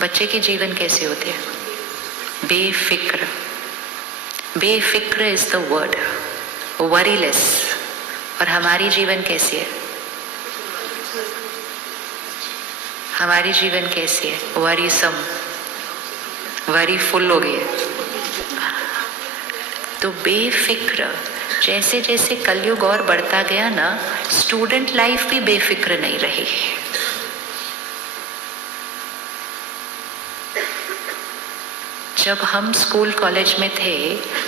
बच्चे की जीवन कैसे होती है? बेफिक्र। बेफिक्र इज द वर्ड, वरीलेस। और हमारी जीवन कैसी है? हमारी जीवन कैसी है? वरीसम, वरी फुल हो गई है। तो बेफिक्र, जैसे जैसे कलयुग और बढ़ता गया ना, स्टूडेंट लाइफ भी बेफिक्र नहीं रही। जब हम स्कूल कॉलेज में थे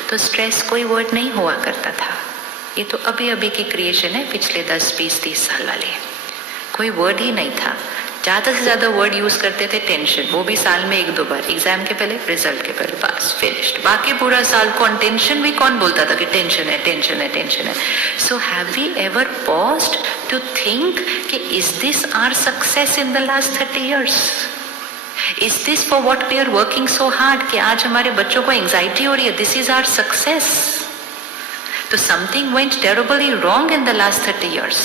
तो स्ट्रेस कोई वर्ड नहीं हुआ करता था। ये तो अभी अभी की क्रिएशन है, पिछले 10, 20, 30 साल वाले। कोई वर्ड ही नहीं था। ज्यादा से ज्यादा वर्ड यूज करते थे टेंशन, वो भी साल में 1-2 बार, एग्जाम के पहले, रिजल्ट के पहले, बस फिनिश्ड। बाकी पूरा साल कौन टेंशन भी कौन बोलता था कि टेंशन है, टेंशन है, टेंशन है। So have we ever paused to think कि is this our success in the last 30 years? Is this for what we are working so hard? कि आज हमारे बच्चों को एंजाइटी हो रही है, this is our success. तो something went terribly wrong in the last 30 years.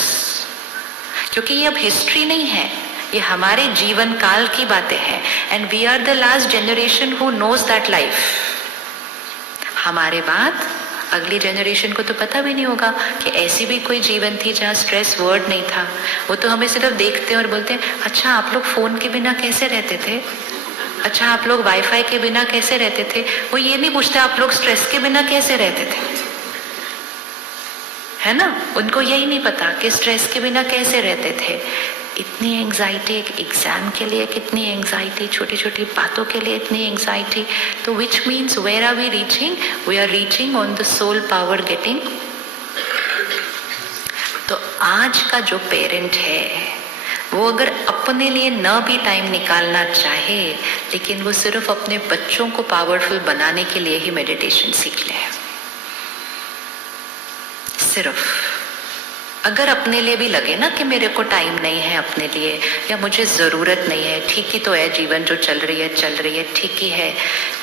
क्योंकि ये अब हिस्ट्री नहीं है, ये हमारे जीवन काल की बातें हैं, and we are the last generation who knows that life. हमारे बाद अगली जनरेशन को तो पता भी नहीं होगा कि ऐसी भी कोई जीवन थी जहाँ स्ट्रेस वर्ड नहीं था। वो तो हमें सिर्फ देखते हैं और बोलते हैं, अच्छा आप लोग फोन के बिना कैसे रहते थे, अच्छा आप लोग वाईफाई के बिना कैसे रहते थे। वो ये नहीं पूछते आप लोग स्ट्रेस के बिना कैसे रहते थे, है ना। उनको यही नहीं पता कि स्ट्रेस के बिना कैसे रहते थे। इतनी एंजाइटी एक एग्जाम के लिए, कितनी एंजाइटी छोटी छोटी बातों के लिए, इतनी एंजाइटी। तो which means where are we reaching? We are reaching on the soul power getting. तो आज का जो पेरेंट है वो अगर अपने लिए न भी टाइम निकालना चाहे, लेकिन वो सिर्फ अपने बच्चों को पावरफुल बनाने के लिए ही मेडिटेशन सीख ले। सिर्फ अगर अपने लिए भी लगे ना कि मेरे को टाइम नहीं है अपने लिए, या मुझे जरूरत नहीं है, ठीक ही तो है, जीवन जो चल रही है ठीक ही है,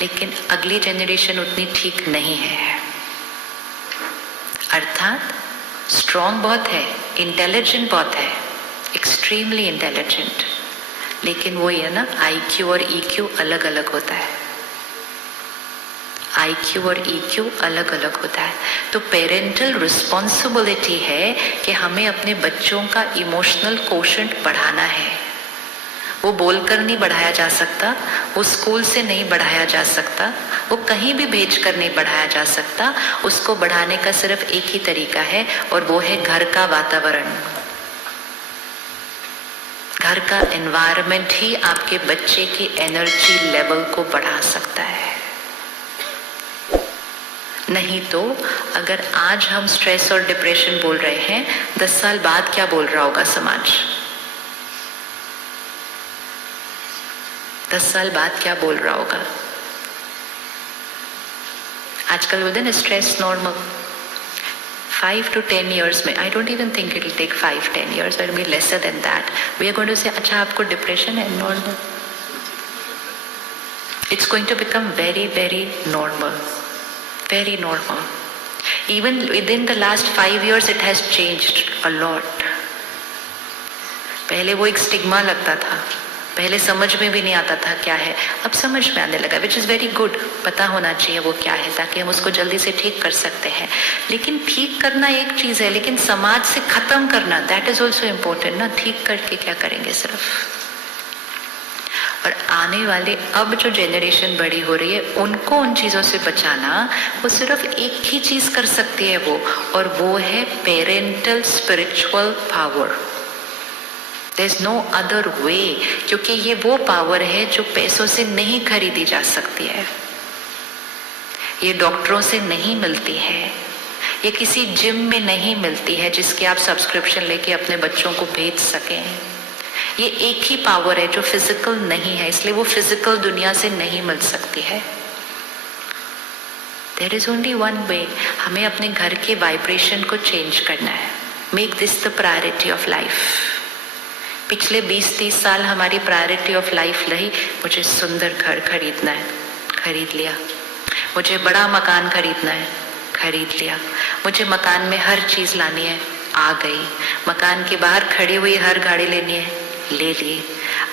लेकिन अगली जनरेशन उतनी ठीक नहीं है। अर्थात स्ट्रॉन्ग बहुत है, इंटेलिजेंट बहुत है, एक्सट्रीमली इंटेलिजेंट, लेकिन वो ये ना IQ और EQ अलग अलग होता है। IQ और EQ अलग अलग होता है। तो पेरेंटल रिस्पॉन्सिबिलिटी है कि हमें अपने बच्चों का इमोशनल कोशेंट बढ़ाना है। वो बोलकर नहीं बढ़ाया जा सकता, वो स्कूल से नहीं बढ़ाया जा सकता, वो कहीं भी भेजकर नहीं बढ़ाया जा सकता। उसको बढ़ाने का सिर्फ एक ही तरीका है, और वो है घर का वातावरण। घर का एनवायरनमेंट ही आपके बच्चे की एनर्जी लेवल को बढ़ा सकता है। नहीं तो अगर आज हम स्ट्रेस और डिप्रेशन बोल रहे हैं, 10 साल बाद क्या बोल रहा होगा समाज? 10 साल बाद क्या बोल रहा होगा? आजकल बोलते हैं ना स्ट्रेस नॉर्मल। 5 to 10 years में, I don't even think it will take 5-10 years, but it will be lesser than that. We are going to say, अच्छा आपको डिप्रेशन है, normal. It's going to become very, very normal. Very normal. Even within the last 5 years it has changed a lot. पहले वो एक stigma लगता था, पहले समझ में भी नहीं आता था क्या है, अब समझ में आने लगा, which is very good. पता होना चाहिए वो क्या है, ताकि हम उसको जल्दी से ठीक कर सकते हैं। लेकिन ठीक करना एक चीज है, लेकिन समाज से खत्म करना, that is also important ना। ठीक करके क्या करेंगे सिर्फ। और आने वाले अब जो जनरेशन बड़ी हो रही है, उनको उन चीजों से बचाना, वो सिर्फ एक ही चीज कर सकती है वो, और वो है parental spiritual power. There is no other way, क्योंकि ये वो पावर है जो पैसों से नहीं खरीदी जा सकती है, ये डॉक्टरों से नहीं मिलती है, ये किसी जिम में नहीं मिलती है जिसके आप सब्सक्रिप्शन लेके अपने बच्चों को भेज सकें। ये एक ही पावर है जो फिजिकल नहीं है, इसलिए वो फिजिकल दुनिया से नहीं मिल सकती है। There is only one way, हमें अपने घर के वाइब्रेशन को चेंज करना है। Make this the priority of life. पिछले 20-30 साल हमारी प्रायोरिटी ऑफ लाइफ रही, मुझे सुंदर घर खरीदना है, खरीद लिया। मुझे बड़ा मकान खरीदना है, खरीद लिया। मुझे मकान में हर चीज लानी है, आ गई। मकान के बाहर खड़ी हुई हर गाड़ी लेनी है, ले ली।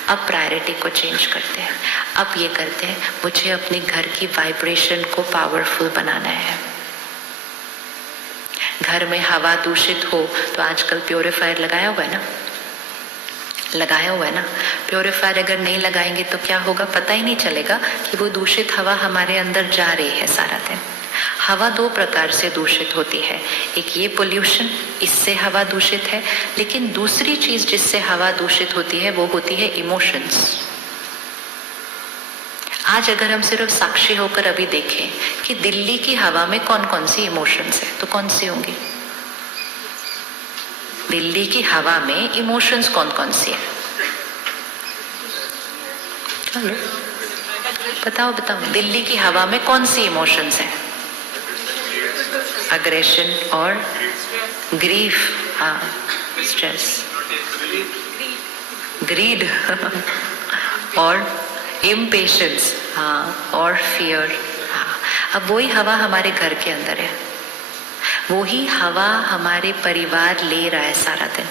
अब प्रायोरिटी को चेंज करते हैं, अब ये करते हैं मुझे अपने घर की वाइब्रेशन को पावरफुल बनाना है। घर में हवा दूषित हो तो आजकल प्योरीफायर लगाया हुआ है ना, लगाया हुआ है ना। प्योरीफायर अगर नहीं लगाएंगे तो क्या होगा, पता ही नहीं चलेगा कि वो दूषित हवा हमारे अंदर जा रही है सारा दिन। हवा दो प्रकार से दूषित होती है, एक ये पोल्यूशन, इससे हवा दूषित है, लेकिन दूसरी चीज जिससे हवा दूषित होती है वो होती है इमोशंस। आज अगर हम सिर्फ साक्षी होकर अभी देखें कि दिल्ली की हवा में कौन कौन सी इमोशंस है, तो कौन सी होंगी? दिल्ली की हवा में इमोशंस कौन कौन सी है? चलो बताओ बताओ, दिल्ली की हवा में कौन सी इमोशंस है? अग्रेशन और ग्रीफ, हाँ, स्ट्रेस, ग्रीड और इम्पेशंस, हाँ, और फियर। हाँ, अब वही हवा हमारे घर के अंदर है, वही हवा हमारे परिवार ले रहा है सारा दिन।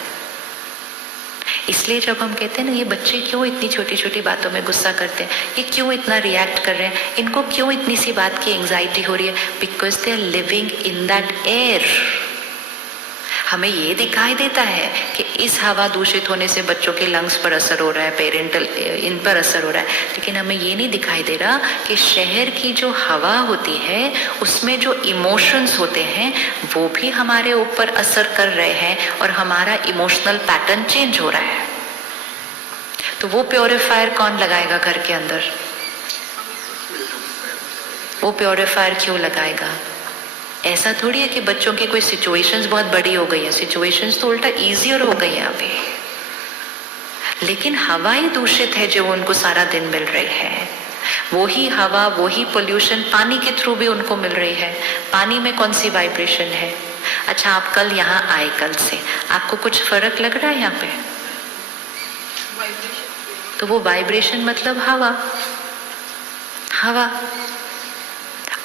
इसलिए जब हम कहते हैं ना ये बच्चे क्यों इतनी छोटी छोटी बातों में गुस्सा करते हैं, ये क्यों इतना रिएक्ट कर रहे हैं, इनको क्यों इतनी सी बात की एंजाइटी हो रही है, because they are living in that air. हमें ये दिखाई देता है कि इस हवा दूषित होने से बच्चों के लंग्स पर असर हो रहा है, पेरेंटल इन पर असर हो रहा है, लेकिन हमें ये नहीं दिखाई दे रहा कि शहर की जो हवा होती है उसमें जो इमोशंस होते हैं वो भी हमारे ऊपर असर कर रहे हैं और हमारा इमोशनल पैटर्न चेंज हो रहा है। तो वो प्योरीफायर कौन लगाएगा घर के अंदर? वो प्योरीफायर क्यों लगाएगा? ऐसा थोड़ी है कि बच्चों की कोई सिचुएशंस बहुत बड़ी हो गई है, सिचुएशंस तो उल्टा इजियर हो गई है अभी, लेकिन हवा ही दूषित है जो उनको सारा दिन मिल रही है। वही हवा, वही पोल्यूशन पानी के थ्रू भी उनको मिल रही है। पानी में कौन सी वाइब्रेशन है? अच्छा, आप कल यहाँ आए, कल से आपको कुछ फर्क लग रहा है यहाँ पे? तो वो वाइब्रेशन मतलब हवा, हवा।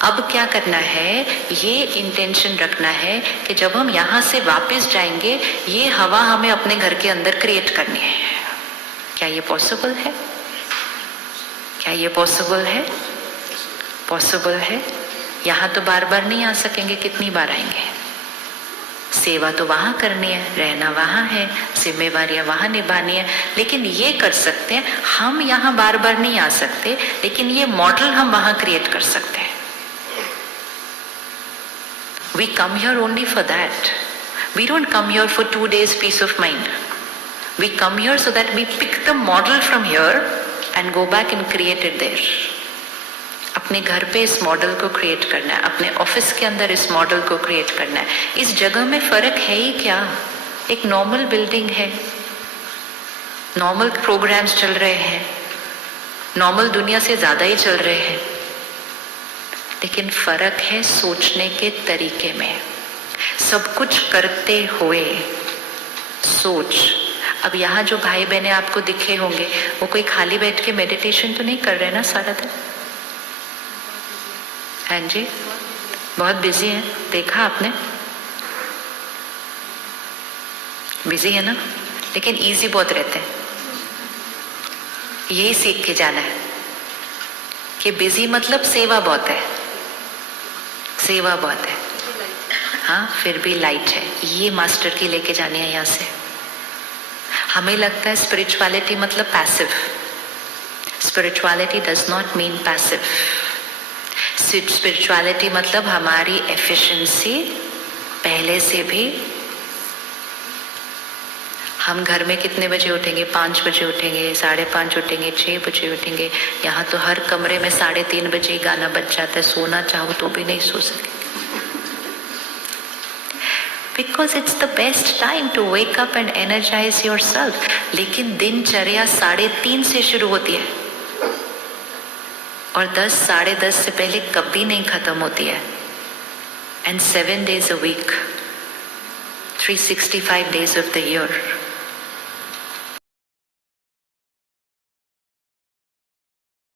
अब क्या करना है, ये इंटेंशन रखना है कि जब हम यहाँ से वापस जाएंगे ये हवा हमें अपने घर के अंदर क्रिएट करनी है। क्या ये पॉसिबल है? क्या ये पॉसिबल है? पॉसिबल है। यहाँ तो बार बार नहीं आ सकेंगे, कितनी बार आएंगे? सेवा तो वहाँ करनी है, रहना वहाँ है, जिम्मेवारियां वहाँ निभानी है, लेकिन ये कर सकते हैं हम। यहाँ बार बार नहीं आ सकते, लेकिन ये मॉडल हम वहाँ क्रिएट कर सकते हैं। We come here only for that. We don't come here for 2 days peace of mind. We come here so that we pick the model from here and go back and create it there. अपने घर पे इस model को create करना है, अपने office के अंदर इस मॉडल को क्रिएट करना है। इस जगह में फर्क है ही क्या? एक नॉर्मल बिल्डिंग है, नॉर्मल प्रोग्राम्स चल रहे हैं, नॉर्मल दुनिया से ज्यादा ही चल रहे हैं, लेकिन फर्क है सोचने के तरीके में। सब कुछ करते हुए सोच। अब यहाँ जो भाई बहने आपको दिखे होंगे वो कोई खाली बैठ के मेडिटेशन तो नहीं कर रहे ना सारा दिन? हाँ जी, बहुत बिजी हैं, देखा आपने? बिजी है ना, लेकिन इजी बहुत रहते हैं। यही सीख के जाना है कि बिजी मतलब सेवा बहुत है, सेवा बहुत है, हाँ, फिर भी लाइट है। ये मास्टर की लेके जानी है यहाँ से। हमें लगता है स्पिरिचुअलिटी मतलब passive. Spirituality does not mean passive. Spirituality मतलब हमारी एफिशिएंसी पहले से भी। हम घर में कितने बजे उठेंगे? 5 बजे उठेंगे, 5:30 उठेंगे, 6 बजे उठेंगे। यहाँ तो हर कमरे में 3:30 बजे ही गाना बज जाता है, सोना चाहो तो भी नहीं सो सके। Because it's the best time to wake up and energize yourself. लेकिन दिनचर्या 3:30 से शुरू होती है और 10, 10:30 से पहले कभी नहीं खत्म होती है। And 7 days a week, 365 days of the year.